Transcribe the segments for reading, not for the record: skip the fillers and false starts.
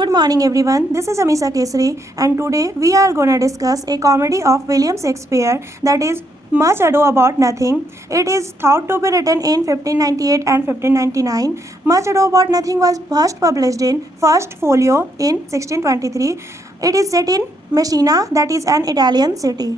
Good morning everyone, this is Amisa Kesari and today we are going to discuss a comedy of William Shakespeare that is Much Ado About Nothing. It is thought to be written in 1598 and 1599. Much Ado About Nothing was first published in First Folio in 1623. It is set in Messina, that is an Italian city.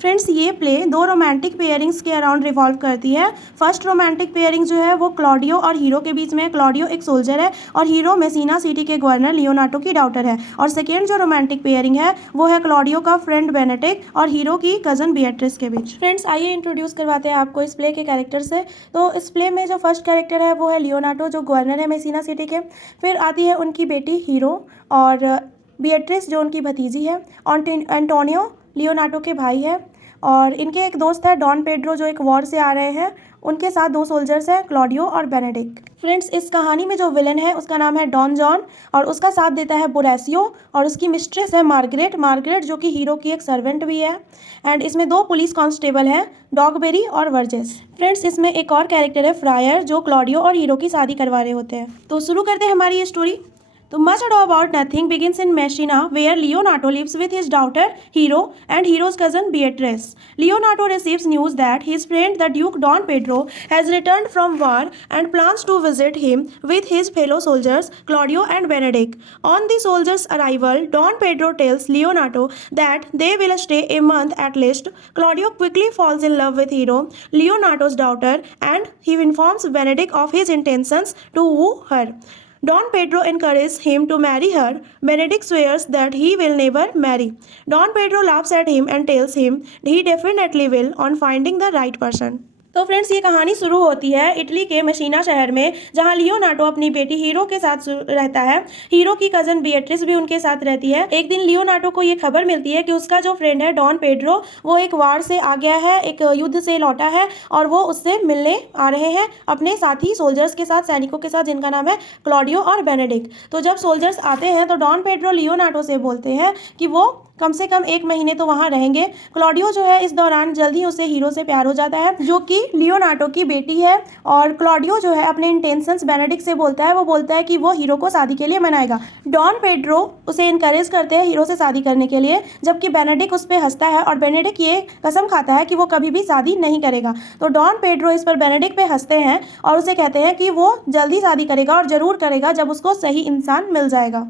Friends ये play दो romantic pairings के around revolve करती है। First romantic pairing जो है वो Claudio और hero के बीच में है। क्लॉडियो एक सोल्जर है और हीरो मेसिना सिटी के गवर्नर लियोनार्डो की डॉटर है। और सेकेंड जो रोमांटिक पेयरिंग है वो है क्लॉडियो का फ्रेंड बेनेडिक्ट और हीरो की कजन बिएट्रिस के बीच। फ्रेंड्स आइए इंट्रोड्यूस करवाते हैं आपको इस प्ले के कैरेक्टर से। तो इस प्ले में जो फर्स्ट कैरेक्टर है वो है लियोनार्डो जो गवर्नर है मेसिना सिटी के। फिर आती है उनकी बेटी हीरो और बिएट्रिस जो उनकी भतीजी है। एंटोनियो लियोनार्डो के भाई है और इनके एक दोस्त है डॉन पेड्रो जो एक वॉर से आ रहे हैं। उनके साथ दो सोल्जर्स हैं क्लॉडियो और बेनेडिक्ट। फ्रेंड्स इस कहानी में जो विलन है उसका नाम है डॉन जॉन और उसका साथ देता है बोरेसियो और उसकी मिस्ट्रेस है मार्गरेट जो कि हीरो की एक सर्वेंट भी है। एंड इसमें दो पुलिस कांस्टेबल हैं डॉगबेरी और वर्जेस। फ्रेंड्स इसमें एक और कैरेक्टर है फ्रायर जो क्लॉडियो और हीरो की शादी करवा रहे होते हैं। तो शुरू करते हैं हमारी ये स्टोरी। तो Much Ado About Nothing begins in Messina, where Leonardo lives with his daughter Hero and Hero's cousin Beatrice. Leonardo receives news that his friend the Duke Don Pedro has returned from war and plans to visit him with his fellow soldiers Claudio and Benedict. On the soldiers' arrival, Don Pedro tells Leonardo that they will stay a month at least. Claudio quickly falls in love with Hero, Leonardo's daughter, and he informs Benedict of his intentions to woo her. Don Pedro encourages him to marry her. Benedict swears that he will never marry. Don Pedro laughs at him and tells him he definitely will on finding the right person. तो friends ये कहानी शुरू होती है Italy के Messina शहर में जहां लियोनार्डो अपनी बेटी हीरो के साथ रहता है। हीरो की कजन बिएट्रिस भी उनके साथ रहती है। एक दिन लियोनार्डो को ये खबर मिलती है कि उसका जो फ्रेंड है डॉन पेड्रो वो एक वार से आ गया है, एक युद्ध से लौटा है और वो उससे मिलने आ रहे हैं अपने साथी सोल्जर्स के साथ, सैनिकों के साथ जिनका नाम है क्लॉडियो और बेनेडिक्ट। तो जब सोल्जर्स आते हैं तो डॉन पेड्रो लियोनार्डो से बोलते हैं कि वो कम से कम 1 महीने तो वहाँ रहेंगे। क्लॉडियो जो है इस दौरान जल्द ही उसे हीरो से प्यार हो जाता है जो कि लियोनार्डो की बेटी है। और क्लॉडियो जो है अपने इंटेंशंस बेनेडिक्ट से बोलता है, वो बोलता है कि वो हीरो को शादी के लिए मनाएगा। डॉन पेड्रो उसे इनकरेज करते हैं हीरो से शादी करने के लिए, जबकि बेनेडिक्ट उस पर हंसता है और बेनेडिक्ट ये कसम खाता है कि वो कभी भी शादी नहीं करेगा। तो डॉन पेड्रो इस पर बेनेडिक्ट पे हंसते हैं और उसे कहते हैं कि वो जल्दी शादी करेगा और ज़रूर करेगा जब उसको सही इंसान मिल जाएगा।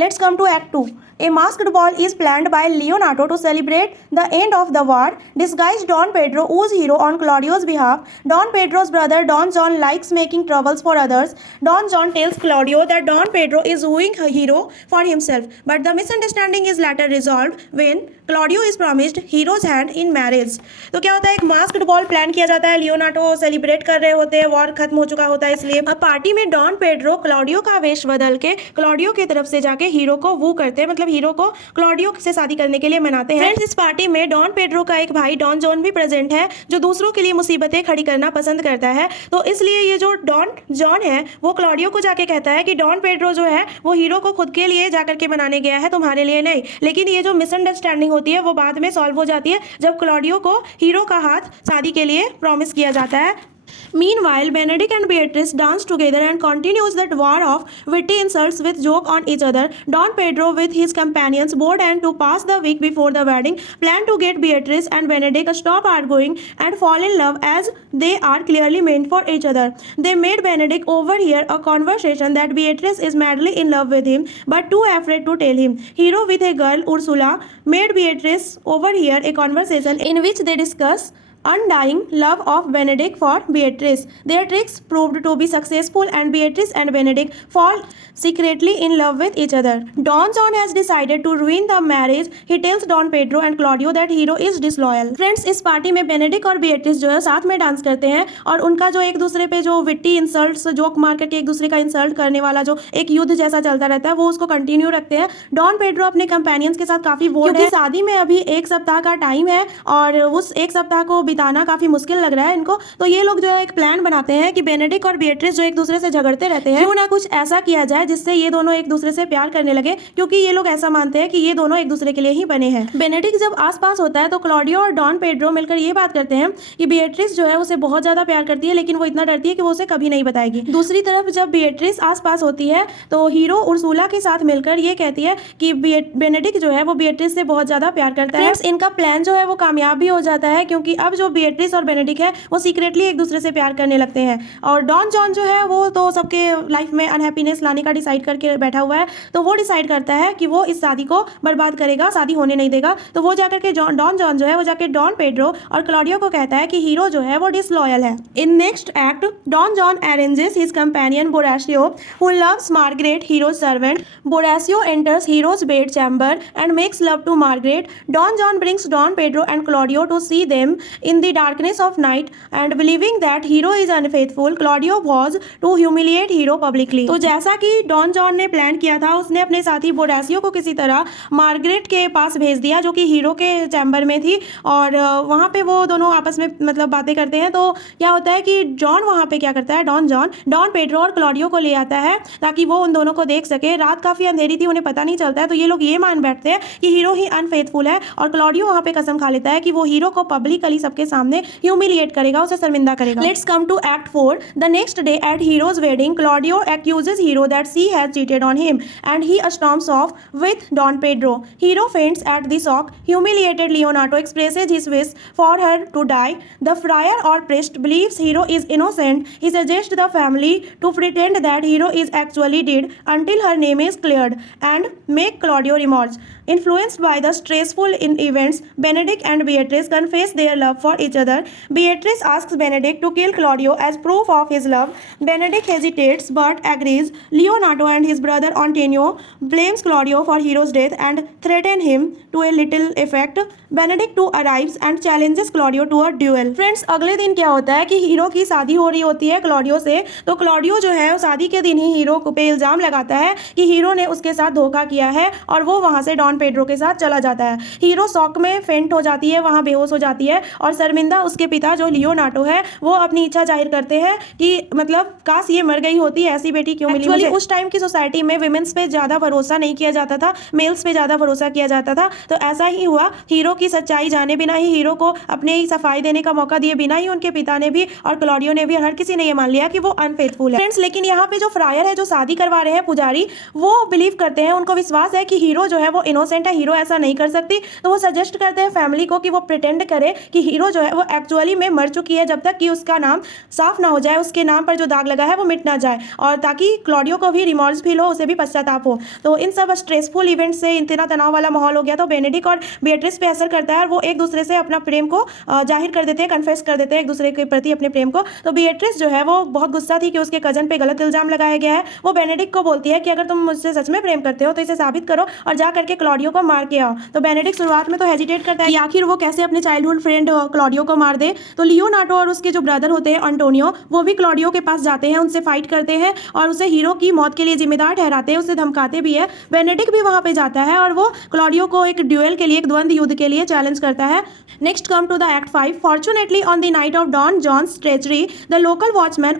Let's come to Act 2. A masked ball is planned by Leonardo to celebrate the end of the war. Disguised Don Pedro woos Hero on Claudio's behalf. Don Pedro's brother Don John likes making troubles for others. Don John tells Claudio that Don Pedro is wooing Hero for himself, but the misunderstanding is later resolved when Claudio is promised Hero's hand in marriage. तो क्या होता है, एक masked ball plan किया जाता है। Leonardo celebrate कर रहे होते हैं, वॉर खत्म हो चुका होता है इसलिए। अब पार्टी में डॉन पेड्रो क्लॉडियो का वेश बदल के क्लॉडियो की तरफ से जाके हीरो को वू करते हैं, मतलब हीरो को क्लॉडियो से शादी करने के लिए मनाते हैं। फ्रेंड्स इस पार्टी में डॉन पेड्रो का एक भाई डॉन जॉन भी प्रेजेंट है जो दूसरों के लिए मुसीबतें खड़ी करना पसंद करता है। तो इसलिए ये जो डॉन जॉन है वो क्लॉडियो को जाके कहता है कि डॉन पेड्रो जो है वो हीरो को खुद के लिए जाकर के मनाने गया है, तुम्हारे लिए नहीं। लेकिन ये जो मिसअंडरस्टैंडिंग होती है वो बाद में सॉल्व हो जाती है जब क्लॉडियो को हीरो का हाथ शादी के लिए प्रॉमिस किया जाता है। Meanwhile, Benedict and Beatrice dance together and continues that war of witty insults with joke on each other. Don Pedro with his companions bored and to pass the week before the wedding plan to get Beatrice and Benedict stop arguing and fall in love as they are clearly meant for each other. They made Benedict overhear a conversation that Beatrice is madly in love with him but too afraid to tell him. Hero with a girl Ursula made Beatrice overhear a conversation in which they discuss undying love of Benedict for Beatrice. Their tricks proved to be successful and Beatrice and Benedict fall secretly in love with each other. Don John has decided to ruin the marriage. He tells Don Pedro and Claudio that Hero is disloyal. Friends इस party में Benedict और Beatrice जो है साथ में dance करते हैं और उनका जो एक दूसरे पे जो विट्टी इंसल्ट्स जोक मार करके एक दूसरे का इंसल्ट करने वाला जो एक युद्ध जैसा चलता रहता है वो उसको कंटिन्यू रखते हैं। डॉन पेड्रो अपने कंपेनियंस के साथ काफी बोर्ड है क्योंकि शादी में अभी 1 सप्ताह का टाइम है और उस 1 सप्ताह को बिताना काफ़ी मुश्किल लग रहा है इनको। तो ये लोग जो है एक प्लान बनाते हैं कि बेनेडिक्ट और बिएट्रिस जो एक दूसरे से झगड़ते रहते हैं, क्यों ना कुछ ऐसा किया जाए जिससे ये दोनों एक दूसरे से प्यार करने लगे, क्योंकि ये लोग ऐसा मानते हैं कि ये दोनों एक दूसरे के लिए ही बने हैं। बेनेडिक्ट जब आसपास होता है तो क्लॉडियो और डॉन पेड्रो मिलकर ये बात करते हैं कि बिएट्रिस जो है उसे बहुत ज़्यादा प्यार करती है, लेकिन वो इतना डरती है कि वो उसे कभी नहीं बताएगी। दूसरी तरफ जब बिएट्रिस आसपास होती है तो हीरो उर्सुला के साथ मिलकर ये कहती है कि बेनेडिक्ट जो है वो बिएट्रिस से बहुत ज़्यादा प्यार करता है। इनका प्लान जो है वो कामयाब भी हो जाता है, क्योंकि अब जो बिएट्रिस और बेनेडिक्ट है वो सीक्रेटली एक दूसरे से प्यार करने लगते हैं। और डॉन जॉन जो है वो तो सबके लाइफ में अनहैप्पीनेस लाने का डिसाइड करके बैठा हुआ है, तो वो डिसाइड करता है कि वो इस शादी को बर्बाद करेगा, शादी होने नहीं देगा। तो वो जाकर के डॉन जॉन जो है वो जाकर डॉन पेड्रो और क्लॉडियो को कहता है कि हीरो जो है वो डिसलॉयल है। In next act Don John arranges his companion Borachio who loves Margaret, Hero's servant. Borachio enters hero's bed chamber and makes love to Margaret. Don John brings Don Pedro and Claudio to see them in the darkness of night, and believing that hero is unfaithful, Claudio vows to humiliate hero publicly. तो जैसा कि don John ने plan किया था, उसने अपने साथी बोरासियो को किसी तरह मार्गरेट के पास भेज दिया जो कि हीरो के चैम्बर में थी, और वहाँ पे वो दोनों आपस में मतलब बातें करते हैं। तो क्या होता है कि जॉन वहाँ पे क्या करता है, डॉन जॉन डॉन पेड्रो और क्लॉडियो को ले आता है ताकि वो उन दोनों को देख सके। रात काफ़ी अंधेरी थी, उन्हें पता नहीं चलता है, तो ये लोग ये मान बैठते हैं कि हीरो ही अनफेथफुल है, और क्लॉडियो वहाँ पे कसम खा लेता है कि वो हीरो को पब्लिकली सबके सामने ह्यूमिलिएट करेगा, उसे शर्मिंदा करेगा। Let's come to act 4। The next day at Hero's wedding, Claudio accuses Hero that she has cheated on him and he storms off with Don Pedro. Hero faints at the shock. Humiliated Leonardo expresses his wish for her to die. The friar or priest believes Hero is innocent. He suggests the family to pretend that Hero is actually dead until her name is cleared and make Claudio remorse. Influenced by the stressful events, Benedict and Beatrice confess their love for each other. Beatrice asks Benedict to kill Claudio as proof of his love. Benedict hesitates but agrees. Leonardo and his brother Antonio blames Claudio for Hero's death and threaten him to a little effect. Benedict too arrives and challenges Claudio to a duel. Friends, अगले दिन क्या होता है कि hero की शादी हो रही होती है क्लॉडियो से। तो क्लॉडियो जो है शादी के दिन ही हीरो को पे इल्ज़ाम लगाता है कि हीरो ने उसके साथ धोखा किया है, और वो वहाँ से डॉन पेड्रो के साथ चला जाता है। हीरो शॉक में फेंट हो जाती है, वहाँ बेहोश हो जाती है, और शर्मिंदा उसके पिता जो लियोनार्डो है वो अपनी इच्छा जाहिर करते हैं कि मतलब काश ये मर गई होती, ऐसी बेटी क्यों मिली मुझे। उस टाइम की सोसाइटी में विमेंस पे ज़्यादा भरोसा नहीं किया जाता था, मेल्स पे ज़्यादा भरोसा किया जाता था। तो ऐसा ही हुआ, हीरो की सच्चाई जाने बिना ही, हीरो को अपने ही सफाई देने का मौका दिए बिना ही उनके पिता ने भी और क्लॉडियो ने भी, हर किसी ने ये मान लिया कि वो अनफेथफुल है। फ्रेंड्स, लेकिन यहाँ पे जो फ्रायर है, जो शादी करवा रहे हैं पुजारी, वो बिलीव करते हैं, उनको विश्वास है कि हीरो जो है वो इनोसेंट है, हीरो ऐसा नहीं कर सकती। तो वो सजेस्ट करते हैं फैमिली को कि वो प्रिटेंड करे कि हीरो जो है वो एक्चुअली में मर चुकी है, जब तक कि उसका नाम साफ ना हो जाए, उसके नाम पर जो दाग लगा है वो मिट ना जाए, और ताकि क्लॉडियो को भी रिमॉर्स फील हो, उसे भी पश्चाताप हो। तो इन सब स्ट्रेसफुल इवेंट से इतना तनाव वाला माहौल हो गया, तो बेनेडिक्ट और बेट्रिस पे असर करता है, और वो एक दूसरे से अपना प्रेम को जाहिर कर देते हैं, कन्फेस कर देते हैं एक दूसरे के प्रति अपने प्रेम को। तो बेट्रिस जो है वो बहुत गुस्सा थी कि उसके कजन पे गलत इल्जाम लगाया गया है। वो बेनेडिक्ट को बोलती है कि अगर तुम मुझसे सच में प्रेम करते हो तो इसे साबित करो और जा करके क्लॉडियो को मार के आओ। तो बेनेडिक्ट शुरुआत में तो हेजिटेट करता है कि आखिर वो कैसे अपने चाइल्डहुड फ्रेंड क्लॉडियो को मार दे। तो लियोनार्डो और उसके जो ब्रदर होते हैं एंटोनियो, वो भी क्लॉडियो के पास जाते हैं, उनसे फाइट करते हैं और उसे हीरो की मौत के लिए जिम्मेदार ठहराते हैं, उसे धमकाते भी है। बेनेडिक्ट भी वहाँ पे जाता है और वो क्लॉडियो को एक ड्यूएल के लिए, एक द्वंद्व युद्ध के लिए चैलेंज करता है। Next come to the act 5। Fortunately on the night of Don John's treachery, the local watchman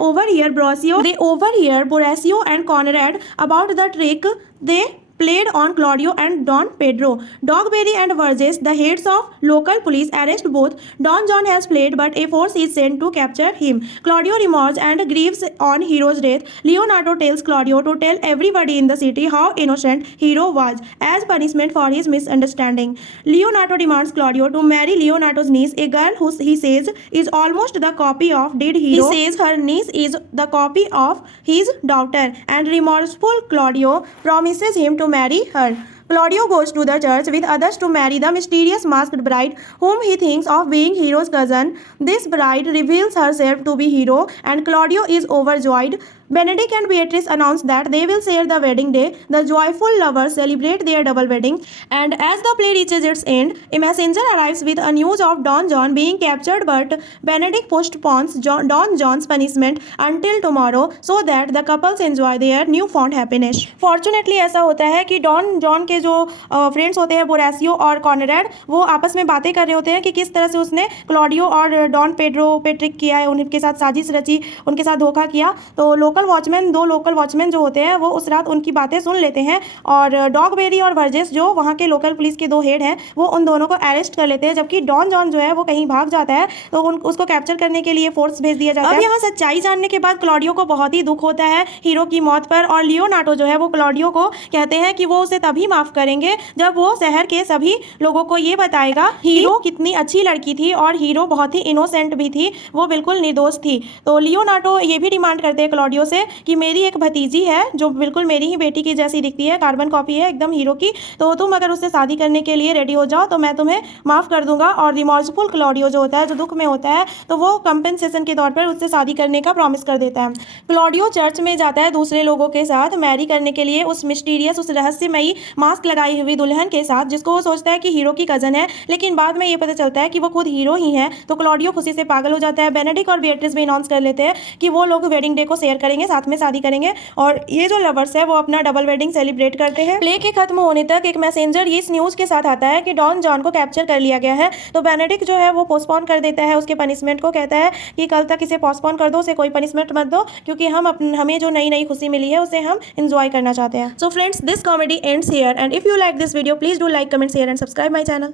overhear Boracio and Conrad about the trick they played on Claudio and Don Pedro. Dogberry and Verges, the heads of local police, arrest both. Don John has fled, but a force is sent to capture him. Claudio remorse and grieves on Hero's death. Leonardo tells Claudio to tell everybody in the city how innocent Hero was, as punishment for his misunderstanding. Leonardo demands Claudio to marry Leonardo's niece, a girl who he says is almost the copy of dead Hero. He says her niece is the copy of his daughter, and remorseful Claudio promises him to marry her. Claudio goes to the church with others to marry the mysterious masked bride, whom he thinks of being Hero's cousin. This bride reveals herself to be Hero, and Claudio is overjoyed. Benedict and Beatrice announce that they will share the wedding day. The joyful lovers celebrate their double wedding, and as the play reaches its end, a messenger arrives with a news of Don John being captured, but Benedict postpones Don John's punishment until tomorrow so that the couples enjoy their newfound happiness. Fortunately ऐसा होता है कि don John के जो friends होते हैं बोरासियो और Conrad, वो आपस में बातें कर रहे होते हैं कि किस तरह से उसने क्लॉडियो और डॉन पेट्रिक किया है, उनके साथ साजिश रची, उनके साथ धोखा किया। तो दो लोकल वॉचमैन जो होते हैं वो उस रात उनकी बातें सुन लेते हैं, और डॉगबेरी और वर्जेस जो वहाँ के लोकल पुलिस के दो हेड हैं वो उन दोनों को अरेस्ट कर लेते हैं, जबकि डॉन जॉन जो है वो कहीं भाग जाता है। तो उसको कैप्चर करने के लिए फोर्स भेज दिया जाता है। अब यहाँ सच्चाई जानने के बाद क्लॉडियो को बहुत ही दुख होता है हीरो की मौत पर, और लियोनार्डो जो है वो क्लॉडियो को कहते हैं कि वो उसे तभी माफ करेंगे जब वो शहर के सभी लोगों को ये बताएगा हीरो कितनी अच्छी लड़की थी और हीरो बहुत ही इनोसेंट भी थी, वो बिल्कुल निर्दोष थी। तो लियोनार्डो ये भी डिमांड करते हैं क्लॉडियो से कि मेरी एक भतीजी है जो बिल्कुल मेरी ही बेटी की जैसी दिखती है, कार्बन कॉपी है एकदम हीरो की, तो तुम अगर उससे शादी करने के लिए रेडी हो जाओ तो मैं तुम्हें माफ़ कर दूंगा। और रिमोर्सफुल क्लॉडियो जो होता है, जो दुख में होता है, तो वो कंपेंसेशन के तौर पर उससे शादी करने का प्रॉमिस कर देता है। क्लॉडियो चर्च में जाता है दूसरे लोगों के साथ मैरी करने के लिए, उस मिस्टीरियस, उस रहस्यमयी मास्क लगाई हुई दुल्हन के साथ, जिसको वो सोचता है कि हीरो की कजन है, लेकिन बाद में ये पता चलता है कि वो खुद हीरो ही है। तो क्लॉडियो खुशी से पागल हो जाता है। बेनेडिक्ट और बेट्रिस भी अनाउंस कर लेते हैं कि वो लोग वेडिंग डे को शेयर करेंगे, साथ में शादी करेंगे, और ये जो लवर्स है वो अपना डबल वेडिंग सेलिब्रेट करते हैं। प्ले के खत्म होने तक एक मैसेंजर इस न्यूज़ के साथ आता है कि डॉन जॉन को कैप्चर कर लिया गया है। तो बेनेडिक्ट जो है वो पोस्टपोन कर देता है उसके पनिशमेंट को, कहता है कि कल तक इसे पोस्टपोन कर दो, उसे कोई पनिशमेंट मत दो, क्योंकि हमें जो नई नई खुशी मिली है उसे हम एंजॉय करना चाहते हैं। So friends, this comedy ends here, and if you like this video please do like, comment, share and subscribe my channel.